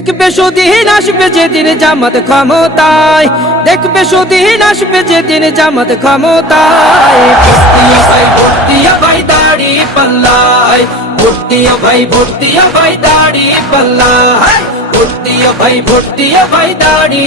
দেখবে সুদিন আসবে যেদিন জামাত ক্ষমতায়। দেখবে সুদিন আসবে যেদিন জামাত ক্ষমতায়। ভাই ভাই, দাড়ি পাল্লায়। ভাই ভাই, দাড়ি পাল্লায়। ভাই ভাই, দাড়ি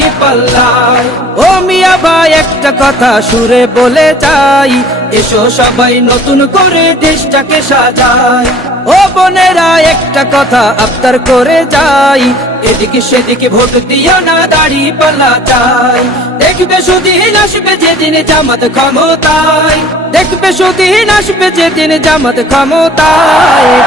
ও মিয়া ভাই, একটা কথা সুরে বলে যাই। এসো সবাই নতুন করে দেশটাকে সাজায়। ও বোনেরা, একটা কথা আবদার করে যাই। এদিকে সেদিকে ভোট দিও না দাড়ি পাল্লা চাই। দেখবে সুদিন আসবে যেদিন জামাত ক্ষমতায়। দেখবে সুদিন আসবে যেদিন জামাত ক্ষমতায়।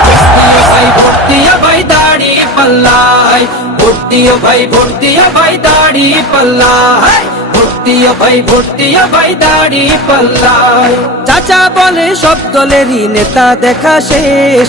ভাই ভর্তিয়া ভাই দাড়ি পাল্লায়। ভর্তিয়া ভাই ভর্তিয়া ভাই দাড়ি পাল্লায়। ভর্তিয়া ভাই ভর্তিয়া ভাই দাড়ি পাল্লায়। চাচা বলে, সব দলেরই নেতা দেখা শেষ।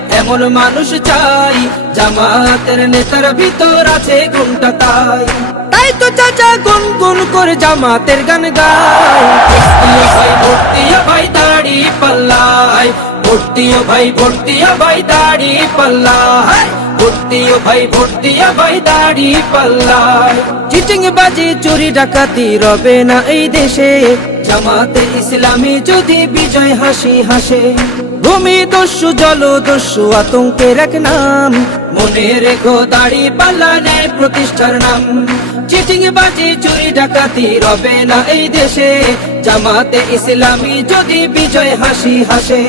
এমন মানুষ চাই, জামাতের নেতার ভিতর আছে গুণটা তাই? তাই তো চাচা গুন গুন করে জামাতের গান গায় ভাই দাড়ি পাল্লায়। ভর্তিয়া ভাই ভর্তিয়া ভাই দাড়ি পাল্লায়। ভর্তিয়া ভাই ভর্তিয়া ভাই দাড়ি পাল্লায়। চিটিং বাজি চুরি ডাকাতি রবে না এই দেশে। জামাতে ইসলামী যদি বিজয় হাসি হাসে, ভূমি দস্যু জল দস্যু আতঙ্কের এক নাম। মনে রেখো দাড়ি পাল্লা নেয় প্রতিষ্ঠার নাম। চিটিং বাজি চুরি, ডাকাতি, রবে না এই দেশে। জামাতে ইসলামী যদি বিজয় হাসি হাসে,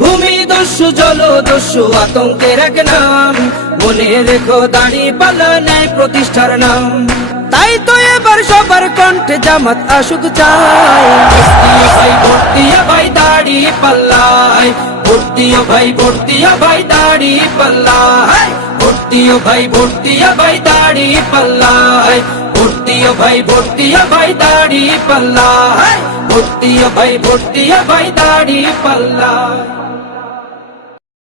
ভূমি দস্যু জল দস্যু আতঙ্কের এক নাম। মনে রেখো দাড়ি পাল্লা নেয় প্রতিষ্ঠার নাম। তাই তো সবার কণ্ঠে জামাত আসুক চাই দাড়ি ভর্তিয়া ভাই ভর্তিয়া ভাই দাড়ি পাল্লায় ভর্তিয়া ভাই ভর্তিয়া ভাই দাড়ি পাল্লায় ভর্তিয়া ভাই ভর্তিয়া ভাই দাড়ি পাল্লায় ভর্তিয়া ভাই ভর্তিয়া ভাই দাড়ি পাল্লায়